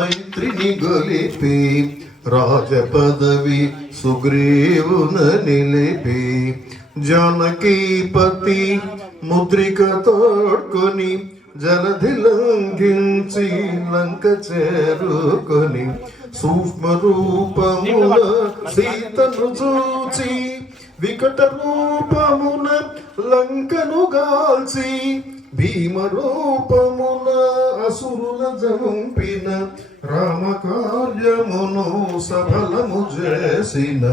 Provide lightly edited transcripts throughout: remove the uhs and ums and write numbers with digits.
మైత్రిని గొలిపి రాజపదవి సుగ్రీవున నిలిపి జానకీపతి ముద్రిక తోడ్కొని జలధి లంఘించి లంక చేరుకొని సూక్ష్మ రూపమున సీతను చూచి వికట రూపమున లంకను గాల్చి భీమ రూపమున అసురుల జంపిన రామకార్యమును సఫలము చేసిన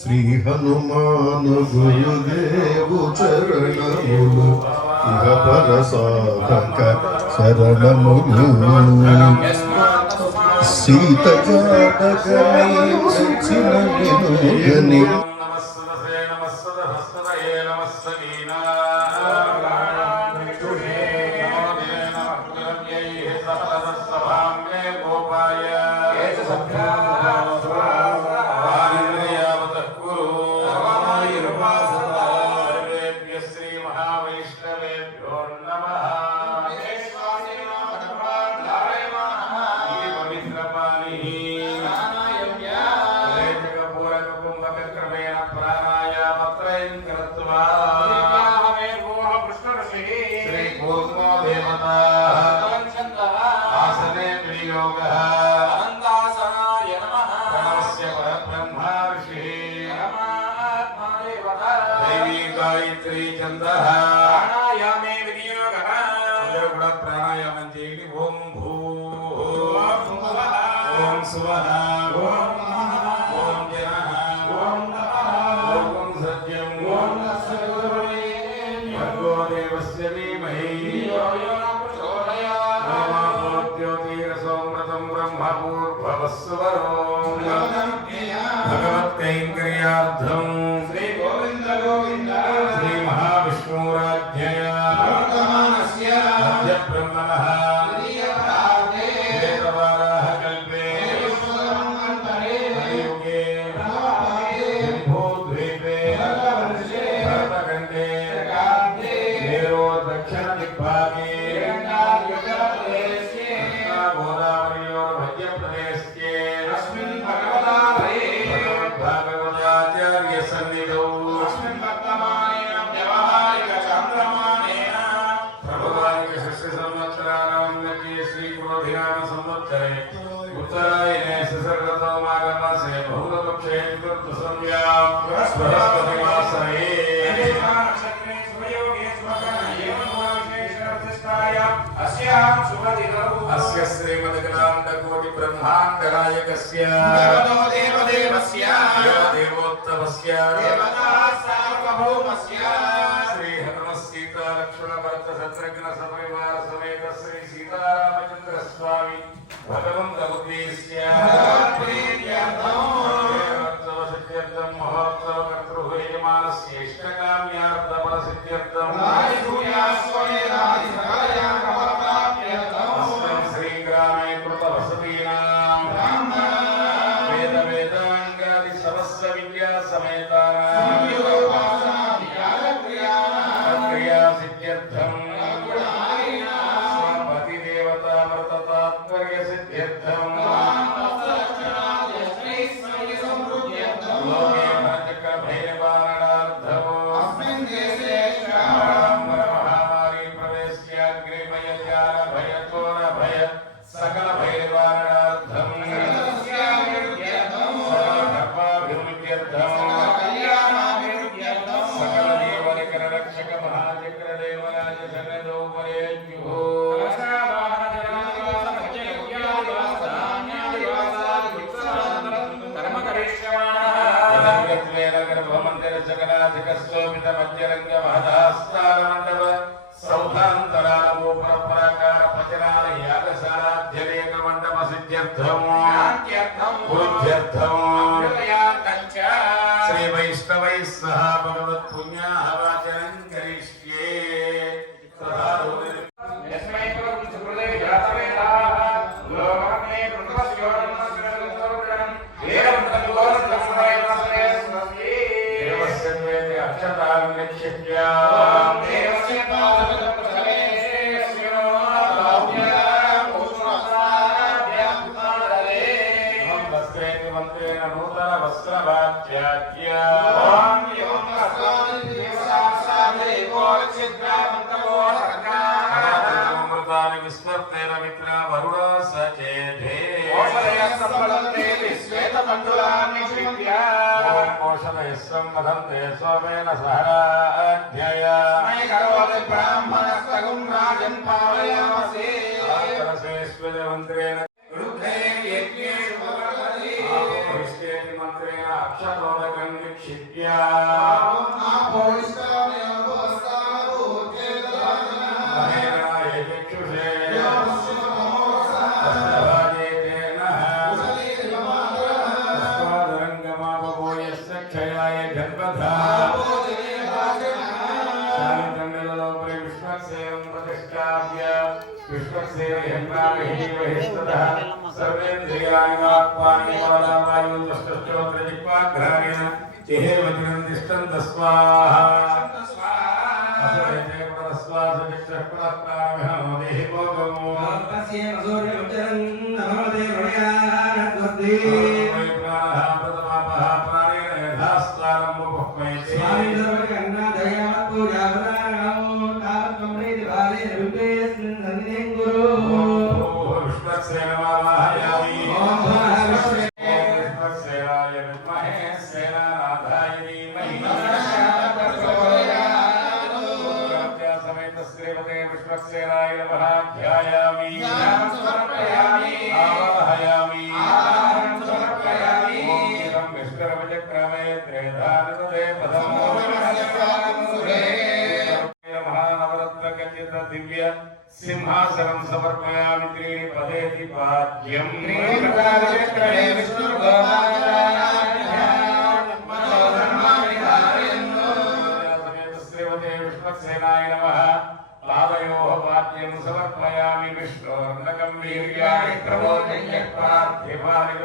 శ్రీ హనుమాను గురుదేవు చరణములు ఇహ పర సాధక శరణములు సీత జాతకమే వచ్చిన వినుగని गायत्री छंदः प्राणायामे विनियोगः अंदर కూడా ప్రాణాయామం చేయండి ఓం భూః ఓం స్వః ఓం మహః ఓం జనః ఓం తపః ఓం సత్యం ఓం భర్గో దేవస్య ధీమహి ధియో యో న ప్రచోదయాత్ నమో జ్యోతిరసోమృతం బ్రహ్మ భూర్భవస్సువరో భగవత్ కైంకర్యార్థం अस्य श्रीमद्गणाण्डकोटि ब्रह्माण्डनायकस्य देवदेवस्य देवोत्तमस्य देवताः सार्वभौमस्य श्री हनुमत् सीता लक्ष्मण भरत शत्रुघ्न सपरिवार समेत श्री सीतारामचंद्र स्वामी भगवन्त उद्देश्य सिद्ध्यर्थं महोत्सव कर्तृः यजमानस्य इष्टकाम्यार्थ फलसिद्ध्यर्थं श्री वैष्णवैः सह भगवत् पुण्याहवाचनं करिष्ये మంత్రేణ నూతన వస్త్రవాచ్యాఖ్య అమృతాని విస్మర్తేన మిత్ర వరుణ సచేధే పోషణయస్వం వదంతే సోమేన సహరాధ్యయ మంత్రేణ మంత్రేణ అక్షతోదకం నిక్షిప్య సింహాసనం సమర్పయామి త్రీణి పదేతి పాద్యం విష్ణుసేనాయ నమః పాదయోః పాద్యం సమర్పయామి విష్ణోర్నకం వీర్యాణి ప్రబోధయ ప్రార్థివాని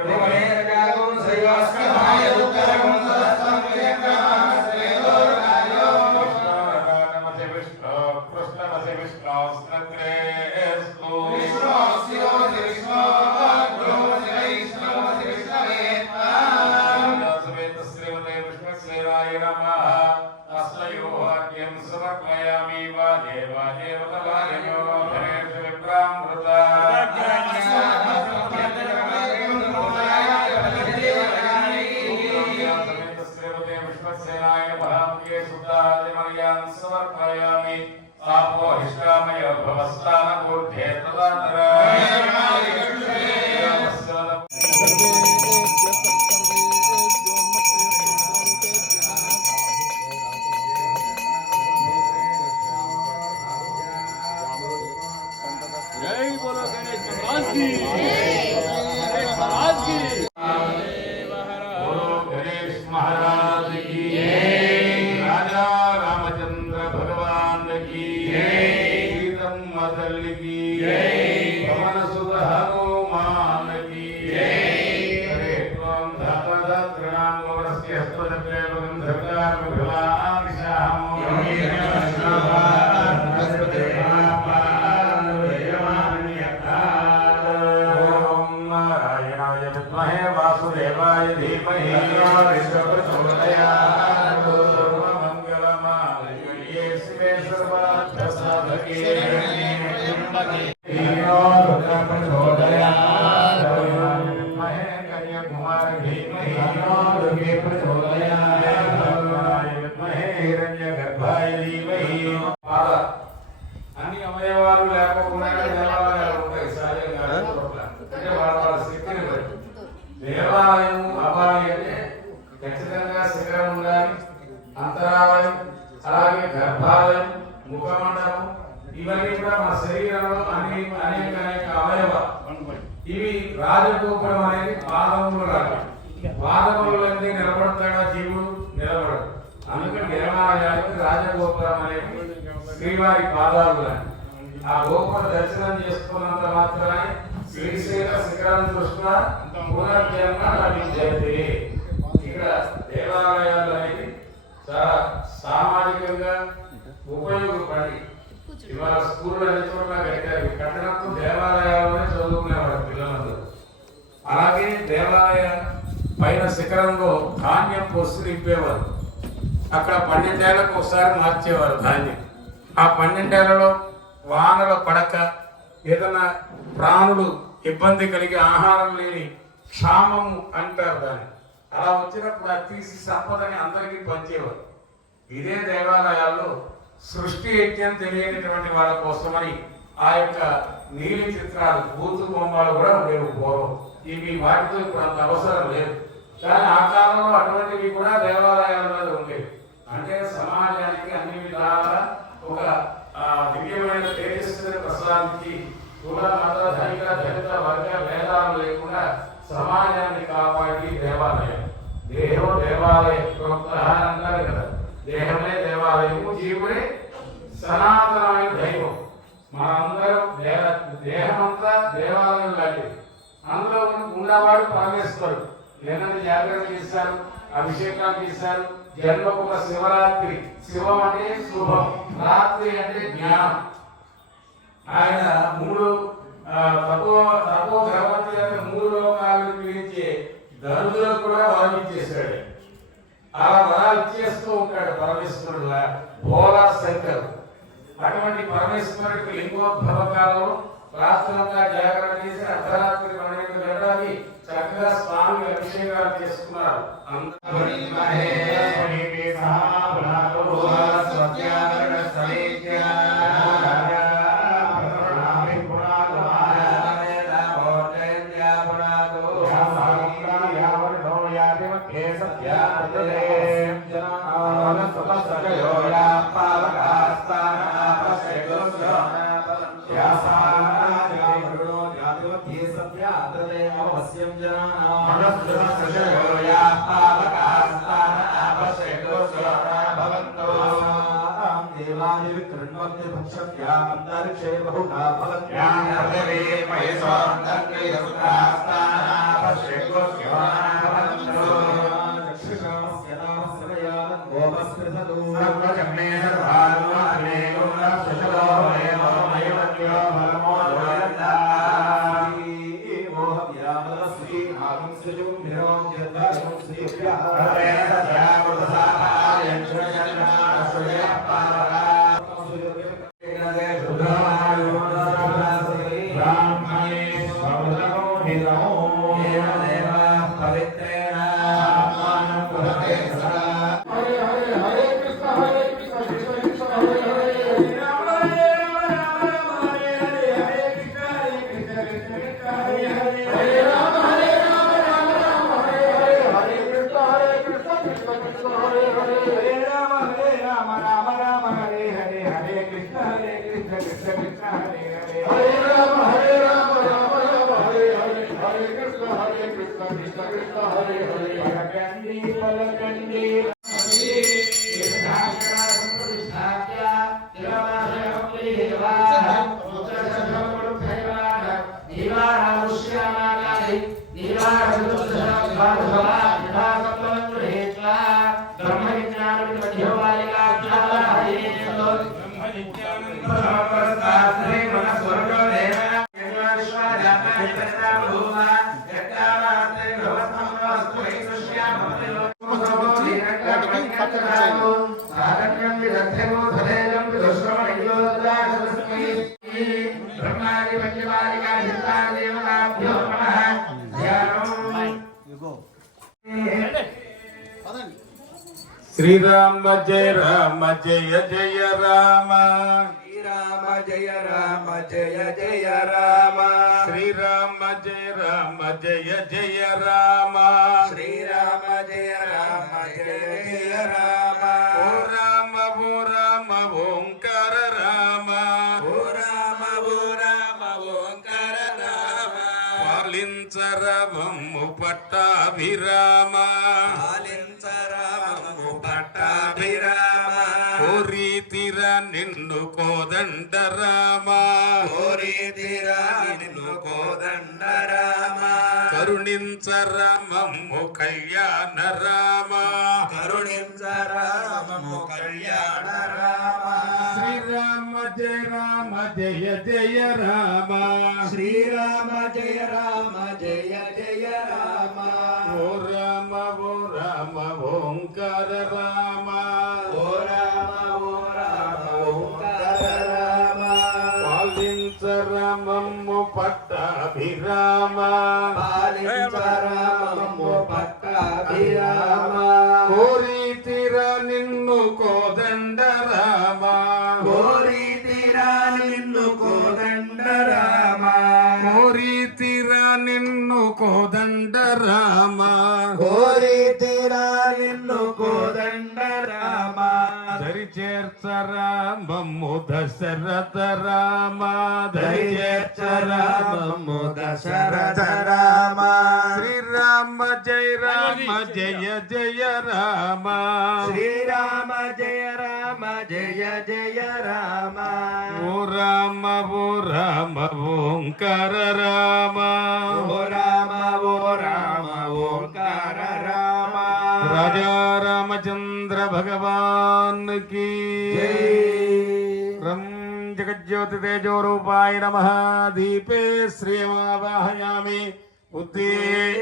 సమర్పయామి ఆపోహిష్టామయ భవస్థాన ఊర్ధ్వే తదాతర వాసుదేవాయ ధీమహి మంగళమాలయే శివే సర్వార్థసాధకే అన్ని అవయవాలు లేకపోకుండా దేవాలయాలు ఉంటాయి సహజంగా. అంటే వాళ్ళ శక్తిని బట్టి దేవాలయం అవ్వాలి అంటే ఖచ్చితంగా శిఖరం ఉండాలి, అంతరాలయం, అలాగే గర్భాలయం, ముఖమండపం, ఇవన్నీ కూడా మన శరీరంలో అనేక అనేక అవయవాలు. ఇవి రాజగోపురం అనేది పాదములు రాదు. పాదములన్నీ నిలబడతాడా జీవుడు? నిలబడదు. అందుకని దేవాలయానికి రాజగోపురం అనేది శ్రీవారి పాదాలు. ఆ గోపుర దర్శనం చేసుకున్నంత మాత్రమే శ్రీశైల శిఖరం దృష్ట్యా పునర్జన్మ లభించేది. ఇక్కడ దేవాలయాలు అనేది చాలా సామాజికంగా ఉపయోగపడి ఇవాళ స్కూల్లో అన్ని చోట్ల కట్టారు. కట్టినప్పుడు దేవాలయాల్లోనే చదువుకునేవాడు పిల్లలందరూ. అలాగే దేవాలయ పైన శిఖరంలో ధాన్యం పోసి నింపేవారు. అక్కడ 12 ఏళ్లకు ఒకసారి మార్చేవారు ధాన్యం. ఆ 12 ఏళ్లలో వానలు పడక ఏదైనా ప్రాణులు ఇబ్బంది కలిగి ఆహారం లేని క్షామము అంటారు దాన్ని. అలా వచ్చినప్పుడు అది తీసి సంపదని అందరికీ పంచేవారు. ఇదే దేవాలయాల్లో సృష్టి యజ్ఞం తెలియనిటువంటి వాళ్ళ కోసమని ఆ యొక్క నీలి చిత్రాలు, బూతు బొమ్మలు కూడా ఉండేవి పూర్వం. ఇవి వాటితో ఇప్పుడు అంత అవసరం లేదు. కానీ ఆ కాలంలో అటువంటివి కూడా దేవాలయాల మీద ఉండేవి. అంటే సమాజానికి అన్ని విధాల ఒక దివ్యమైన తేజస్సుని ప్రసాదించి కుల మత ధనిక దళిత వర్గ భేదాలు లేకుండా సమాజాన్ని కాపాడి దేవాలయం. దేహం దేవాలయం అంటారు కదా, దేహమే దేవాలయము, జీవుడే సనాతనమైన దైవం. మనందరం దేహమంతా దేవాలయం లాంటిది. అందులో ఉన్నవాడు పరమేశ్వరుడు. నిన్న జాగ్రత్త చేశారు, అభిషేకాలు చేశారు. జన్మకు ఒక శివరాత్రి. శివం అంటే శుభం, రాత్రి అంటే జ్ఞానం. ఆయన తపో భగవంతుడి యొక్క 3 లోకాలను పిలిచే ధనులకు కూడా వరం ఇచ్చేశాడు. అలా వరాలు ఇచ్చేస్తూ ఉంటాడు పరమేశ్వరుడు, భోలా శంకర్. అటువంటి పరమేశ్వరుడికి లింగోద్భవ కాలంలో రాత్రంతా జాగ్రత్త చేసి అర్ధరాత్రి 12 గంటలకి చక్కగా స్వామి అభిషేకాలు చేసుకున్నారు. अंतरिक्षे बहुधा फलत्या पृथिवी महेश्वरंतर्गे यस्त्रास्तानापश्येको स्योनाभवन्तो चक्षुषस्य नामस्रयानं गोपस्कृतदू सर्वजन्मे सर्वानुमाने गुणशशलो वरेमो नैवत्यो भरमो दोयन्दारी मोहव्यामलस्वी आगं सृजुं निरों यद्धारुं श्रीभ्यः हरेण तस्या वृद्धसाभायं श्रयन्नाश्रयः पावरा శ్రీరామ జయ రామ జయ జయ రామ, శ్రీరామ జయ రామ జయ జయ రామ, శ్రీరామ జయ రామ జయ జయ రామ, శ్రీరామ జయ రామ జయ జయ రామ, ఓ రామ ఓ రామ ఓంకార రామ, ఓ రామ ఓ రామ ఓంకార రామ, పాలించరమము పట్టాభిరామ, పాలించరమము పట్టాభిరామ, కోరితిర నిన్ను కోదండ రామ, కోరితిరా నిన్ను కోదండ రామ, కరుణించరమము కళ్యాణ రామ, కరుణించరమము కళ్యాణ రామ, శ్రీరామ జయ రామ జయ జయ రామ, శ్రీరామ జయ రామ జయ జయ రామ, ఓ రామ రామ ఓంకార రామ ఓ రామ ఓ రామ ఓంకార రామ పాలించ రామమ్ము పట్టాభిరామ పాలించ రామము పట్టాభిరామ కోరితిర నిన్ను కోదండ రామ కోరితిరా నిన్ను కోదండ రామ కోరితిర నిన్ను కోదండ రామ కోరితిరా నిన్ను కోదండ రామ దరి చేర్చ రామమ్ము దశరథ రామ దరి చేర్చ రామము దశరథ రామ శ్రీరామ జయ జయ రామ శ్రీరామ జయ రామ జయ జయ రామ ఓ రామ ఓంకార రామ ఓ రామ ఓ రామ ఓంకార రామ రాజా రామచంద్ర భగవాన్ కి జై రం జగజ్యోతి తేజో రూపాయ నమః దీపే శ్రీమావాహయామి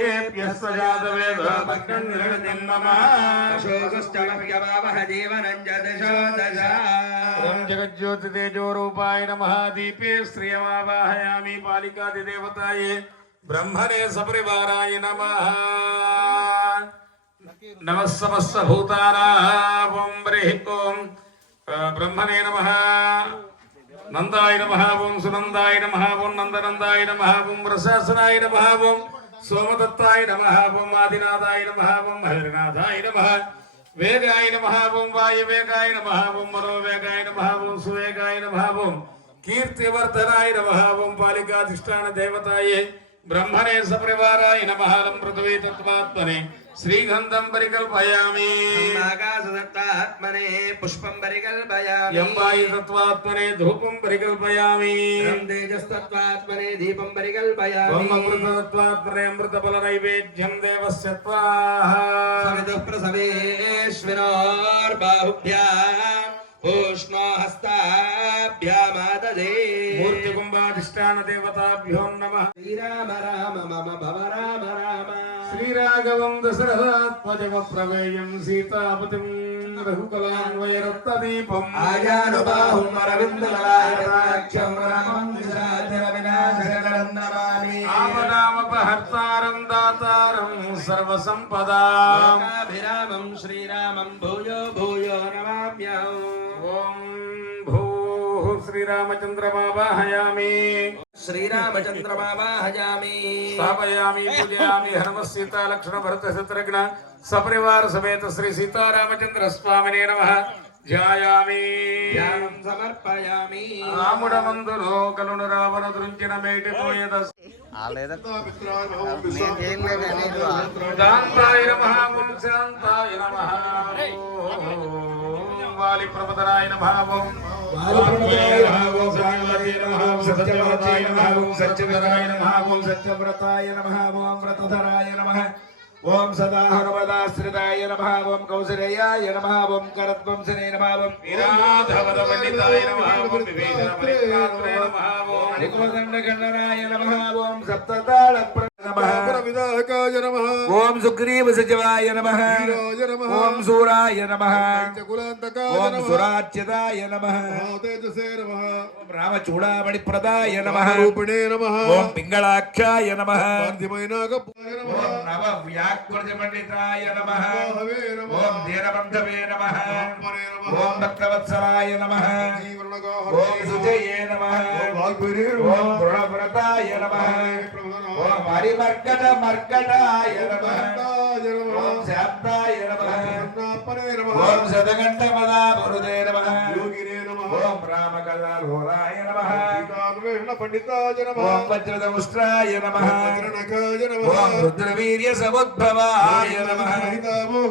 ఉద్దేప్యస్వజాతవేద భక్తం నిరతిం నమః అశోకశ్చలభ్యవావహ జీవనం జదశోదశ రం జగజ్యోతి తేజో రూపాయ నమః దీపే శ్రీమావాహయామి పాలికాది దేవతాయే బ్రహ్మణే సపరివారాయ నమః నమః సమస్త భూతానాం ఓం హ్రీం ఓం బ్రహ్మణే నమః నందాయ నమః ఓం సునందాయ నమః ఓం నందనందాయ నమః ఓం రసాసనాయ నమః ఓం సోమదత్తాయ నమః ఓం ఆదినాథాయ నమః ఓం హరినాథాయ నమః వేగాయ నమః ఓం వాయువేగాయ నమః ఓం మనోవేగాయ నమః ఓం సువేగాయ నమః ఓం కీర్తివర్ధనాయ నమః ఓం పాలికాధిష్టాన దేవతాయే బ్రహ్మణే సపరివారాయ నమః లం పృథివీ తత్వాత్మనే శ్రీగంధం పరికల్పయామి ఆకాశదత్తాత్మనే పుష్పం పరికల్పయామి యంబాయి తత్వాత్మనే ధూపం పరికల్పయామి తేజస్తత్వాత్మనే దీపం పరికల్పయామి బ్రహ్మకృతత్వాత్మనే అమృతఫల నైవేద్యం దేవస్య త్వాహ సవితుః ప్రసవేశ్వినోర్బాహుభ్యాం ఊష్ణో హస్తాభ్యామాదదే మూర్తి కుంభాధిష్టాన దేవతాభ్యో నమః శ్రీరామ రామ మమ భవ రామ రామ శ్రీరాఘవం దశరథాత్మజమ ప్రమేయం సీతాపతిం రఘుకలాన్వయరత్నదీపం ఆజానుబాహుం అరవిందలలాయతాక్షం రామం విశాచర వినాశకరం నమామి ఆపదామపహర్తారం దాతారం సర్వసంపదాం లోకాభిరామం శ్రీరామం భూయో భూయో నమామ్యహం ఓం భూః శ్రీరామచంద్రమావాహయామి శ్రీరామచంద్రమావాహయామి స్థాపయామి పూజయామి హనుమ సీతా లక్ష్మణ భరత శత్రుఘ్న సపరివార సమేత శ్రీ సీతారామచంద్ర స్వామినే నమః ధ్యాయామి ధ్యానం సమర్పయామి రాముడమందులో కలును రావణ దృంచిన మేటి పోయద దాంతాయ నమః ఓం శాంతాయ నమః ఓం వాలి ప్రపదనాయ నమః ఓం సత్యవ్రతాయ నమః ఓం సత్యవ్రతాయ నమః ఓం సత్యవ్రతాయ నమః ఓం వ్రతధరాయ నమః ఓం సదా హనుమదాశ్రితాయ నమః ఓం కౌసలేయాయ నమః ఓం కరద్వంశనే నమః ఓం వీరాధవద పండితాయ నమః ఓం విభీషణ పరిత్రాత్రే నమః ఓం నికోదండ గణనాయ నమః ఓం సప్తతాళ విధాయకాయ నమః ఓం సుగ్రీవ సజవాయ నమః వీరాయ నమః ఓం సూరాయ నమః పంచకులాంతకాయ ఓం నమః సురాచ్యుతాయ నమః మహాతేజసే నమః ఓం రామచూడామణి ప్రదాయ నమః రూపిణే నమః ఓం పింగళాక్షాయ నమః పార్థివైనాగపురాయ నమః ఓం నవ వ్యాకృత పండితాయ నమః హవే నమః ఓం దీనబంధవే నమః పరే నమః ఓం భక్తవత్సలాయ నమః జీవనగాహరే ఓం సుజయే నమః వాగ్భైరే ఓం దృఢవ్రతాయ నమః ఓం హరిమర్కట మర్కటాయ నమః ఓం శాంతాయ నమః ఓం శతకంఠ పదామృతే నమః ఓం రామకథాఘోరాయ నమః పండితాయ ఓం వజ్రదముష్ట్రాయ నమః నమః ఓం రుద్రవీర్య సముద్భవాయ నమః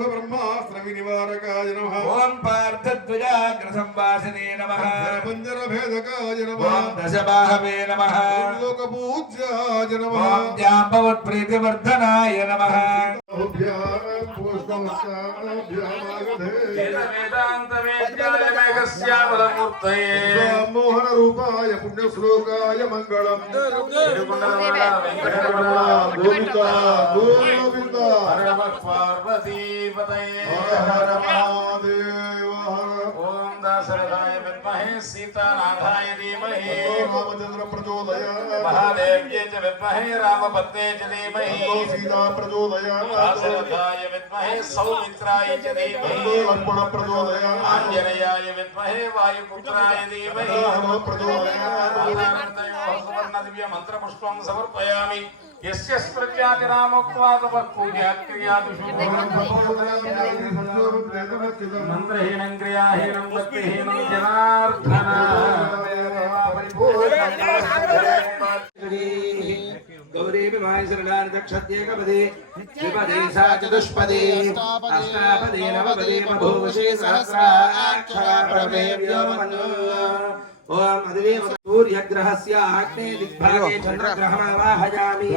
బ్రహ్మాస్త్ర వినివారకాయ నమః ఓం పార్థధ్వజాగ్ర సంవాసినే నమః పంజర భేదకాయ ఓం నమః దశబాహవే నమః లోక పూజ్యాయ నమః ఓం జాంబవత్ ప్రీతివర్ధనాయ నమః మోహన రూపాయ పుణ్య శ్లోకాయ మంగళం గోవింద గోవింద పార్వతీపతయే హర మహాదేవ ఓం దాశరథాయ విద్మహే సీతానాథాయ ధీమహి రామచంద్ర ప్రచోదయాత్ మహాదేవ్యే చ విద్మహే రామపత్నే చ ధీమహి సీతా ప్రచోదయాత్ దాశరథాయ విద్మహే సౌమిత్రాయ చ ధీమహి లక్ష్మణ ప్రచోదయాత్ ఆంజనేయాయ విద్మహే వాయుపుత్రాయ ధీమహి రామ ప్రచోదయాత్ సువర్ణ దివ్య మంత్రపుష్పం సమర్పయామి యస్య స్మృత్యాది నామోక్త్వా తపః పూజా క్రియాదు మంత్రహీనం క్రియాహీనం భక్తిహీనం జనార్దన गौरी विमायशरणार्धक्षत्येकपदे द्विपदे सा चतुष्पदे अष्टापदे नवपदे बभूवशे सहस्राक्षरा प्रमेव्यो मनु ओम अधिदेव सूर्यग्रहस्य आग्नेय दिग्भागे चन्द्रग्रहमावाहयामि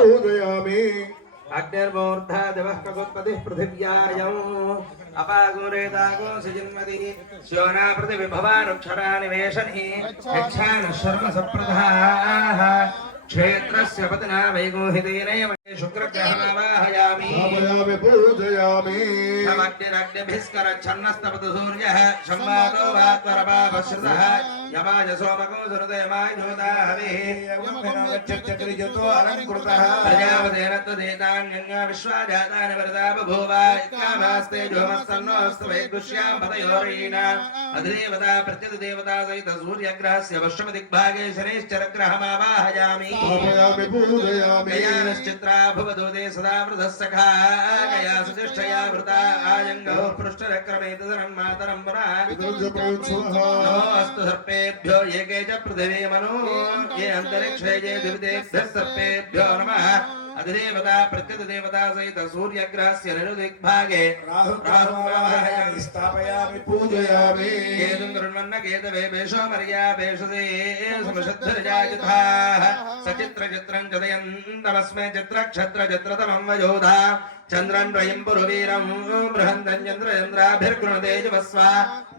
पूजयामि अग्निर्मूर्धा दिवः कगुत्पतिः पृथिव्यायम् अपागुरेतागो सजन्मतिः श्योना प्रतिविभवानुक्षरा निवेशनिः यक्षानः शर्म सप्रधाः क्षेत्रस्य पतना वैगोहितेनैव शुक्रग्रहमावाहयामि पूजयामि समग्निरग्निभिस्करच्छन्नस्तपतु सूर्यः संवादो वात्वरपापश्रुतः यमाय सोमको सुहृदयमाय ज्योताहवेः अलङ्कृतः प्रजापतेन त्वदेतान्यन्या विश्वाजातानि वरदा बभूव इत्यामास्ते जोमस्तन्नोऽस्तु वैगुष्यां पतयोरीणा अधिदेवता प्रत्यधिदेवता सहित सूर्यग्रहस्य पश्चिमदिग्भागे शनैश्चरग्रहमावाहयामि गयानश्चित्रा भवतु ते सदा वृधः सखा गया सुचिष्ठया वृता आजङ्गो पृष्ठचक्रमेत मातरं पुनः नमोऽस्तु सर्पेभ्यो ये के च पृथिवी मनो ये अन्तरिक्षे ये द्विविधेभ्यः सर्पेभ्यो नमः अधिदेवता प्रत्यधिदेवता सहित सूर्यग्रहस्य निरुदिग्भागे राहुवाहयामि स्थापयामि पूजयामि केतुं गृह्णन्न केतवे पेशो मर्या पेशसे समशद्धरजायुधाः सचित्रचित्रं चदयन्तमस्मै चित्रक्षत्रचित्रतमं वयोधा चन्द्रं रयं पुरुवीरं बृहन्तं चन्द्रचन्द्राभिर्गृणते जुवस्वा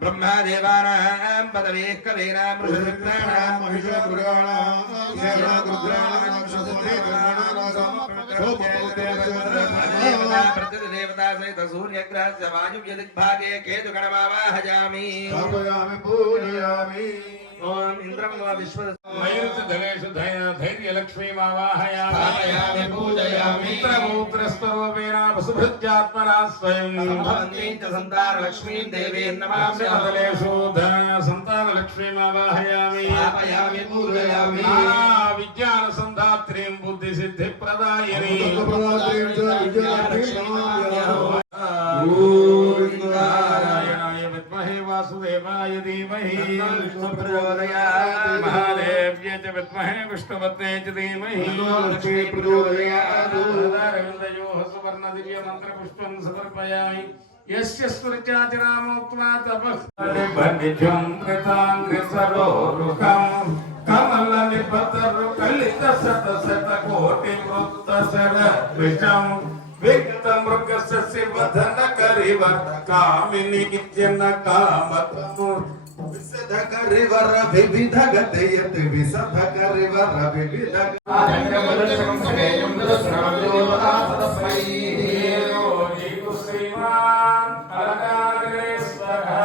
ब्रह्मादेवानां पदवीः कवीनां ऋषिरुद्राणां प्रतिदेवता सहित सूर्यग्रहस्य वायुव्यदिग्भागे केतुगणमावाहयामि पूजयामि ओम इंद्रं वा विश्व मयूरधनेषु धैर्यलक्ष्मीमावाहयामि पूजयामि मित्रमूत्रस्वरूपेण वसुभृत्यात्मना स्वयं भवन्तीं च सन्तानलक्ष्मीं देवीं नमामि धनेषु सन्तानलक्ष्मीमावाहयामि स्थापयामि पूजयामि विज्ञानसन्धात्रीं बुद्धिसिद्धिप्रदायिनी नारायणाय विद्महे वासुदेवाय धीमहि प्रचोदयात् महादेव्यै च विद्महे विष्णुपत्न्यै च धीमहि लक्ष्मी प्रचोदयात् रविन्द्रयोः सुवर्णदिव्यमन्त्रपुष्पं समर्पयामि यस्य स्मृत्यातिरामोक्त्वा तपः बन्धिजं कृताङ्घ्रिसरोरुहं कमलनिपतरुकलितशतशतकोटिवृत्तशरद्विषं विक्तमृगस्य वदनकरिवर कामिनी जन कामतमु विसधकरिवर विविधगतयत् विसधकरिवर विविध श्रीमान् अलकाग्रेश्वरः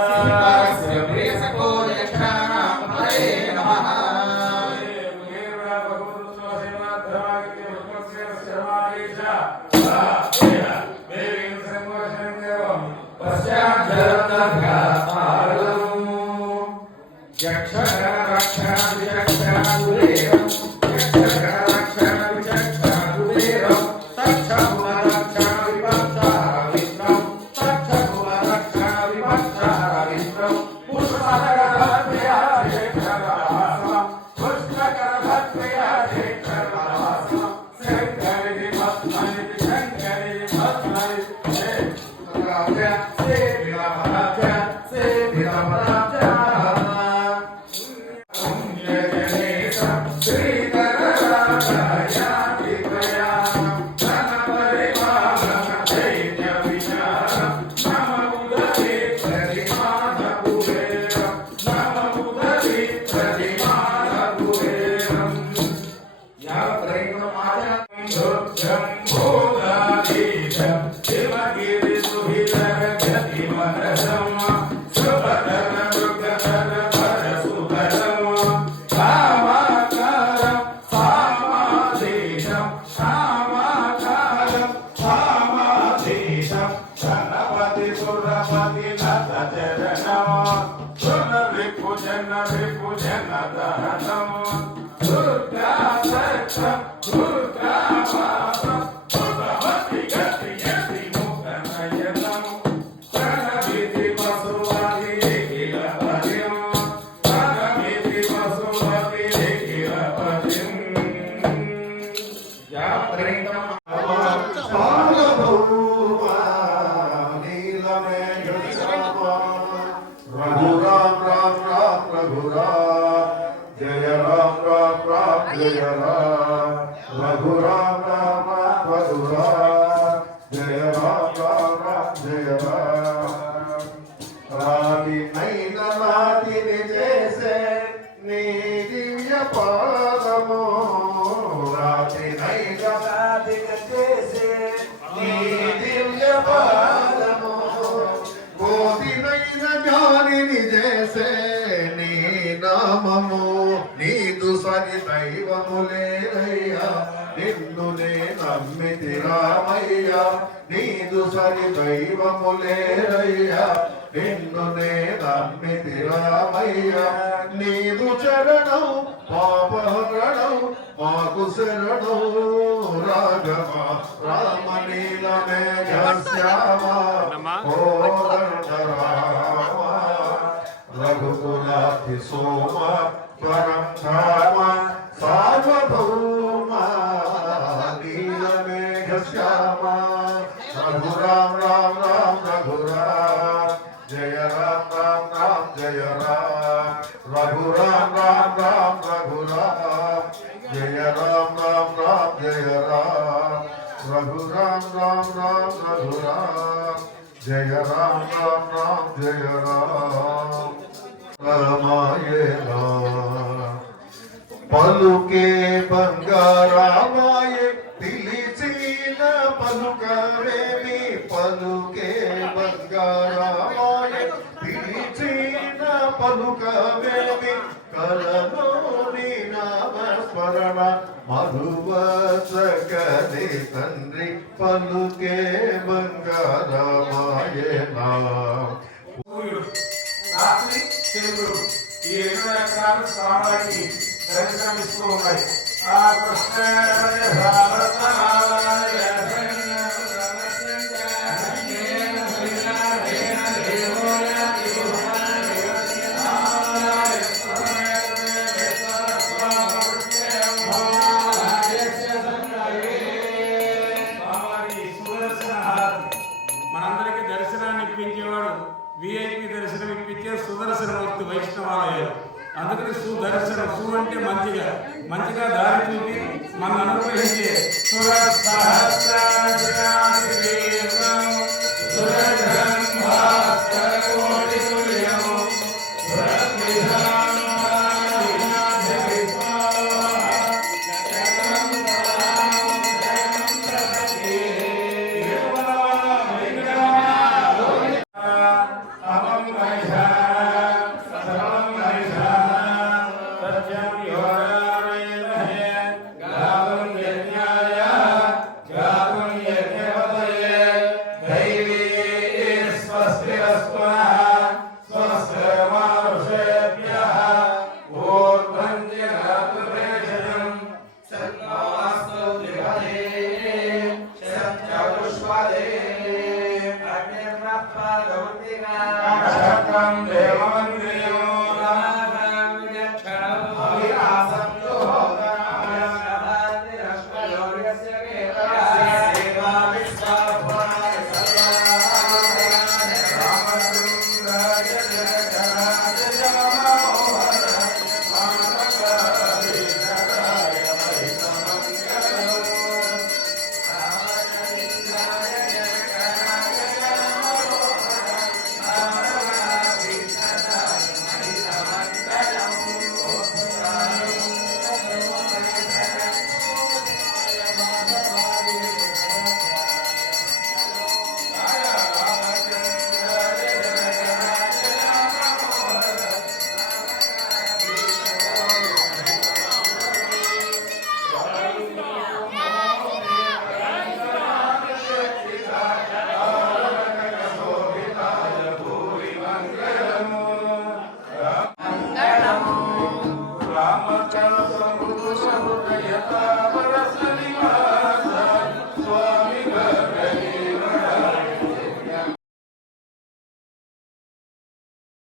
जय राम राम राम जय राम राधि नैन नादिनि जैसे नी दिव्य पादमो राधि नैन नादिनि जैसे नी दिव्य पादमो गोदी नैन ज्ञानिनि जैसे नी नाममो नीदु सरि दैवमुलेरయ్యా నిన్ను నే నమ్మితి రామయ్యా నీదు సరి దైవములేరయ్యా నిన్ను నే నమ్మితి రామయ్యా నీదు చరణం పాపహరణం మాకు శరణం రాఘవ రామ నీల మేఘ శ్యామ కోదండ రామ రఘుకులాభి సోమ పరం ధామ సార్వభౌమ నీలమేఘ శ్యామ రఘు రామ రామ రామ రఘు రామ జయ రామ రామ రామ జయ రామ రఘు రామ రామ రామ రఘు రామ జయ రామ రామ రామ జయ రామ రఘు రామ రామ రామ రఘు రామ జయ రామ రామ రామ జయ రామ రామాయణ పలుకే బంగారామాయ పిలిచిన పలుకవేమి పలుకే బంగారామాయ పిలిచిన పలుకవేమి కలలోని నామస్మరణ మధువచకని తండ్రి పలుకే బంగారామాయణ రాత్రి చంద్రుడు ఈ 2 ఎకరాలు స్వామివారికి దర్శనమిస్తూ ఉన్నాయి. ఆ కృష్ణ మనందరికీ దర్శనాన్ని ఇప్పించేవాడు విఐపి దర్శనం ఇప్పించే సుదర్శనమూర్తి వైష్ణవాలయాలు. అందుకని సుదర్శనం సు అంటే మంచిగా మంచిగా దారి చూపి మనం అనుగ్రహించే దేవ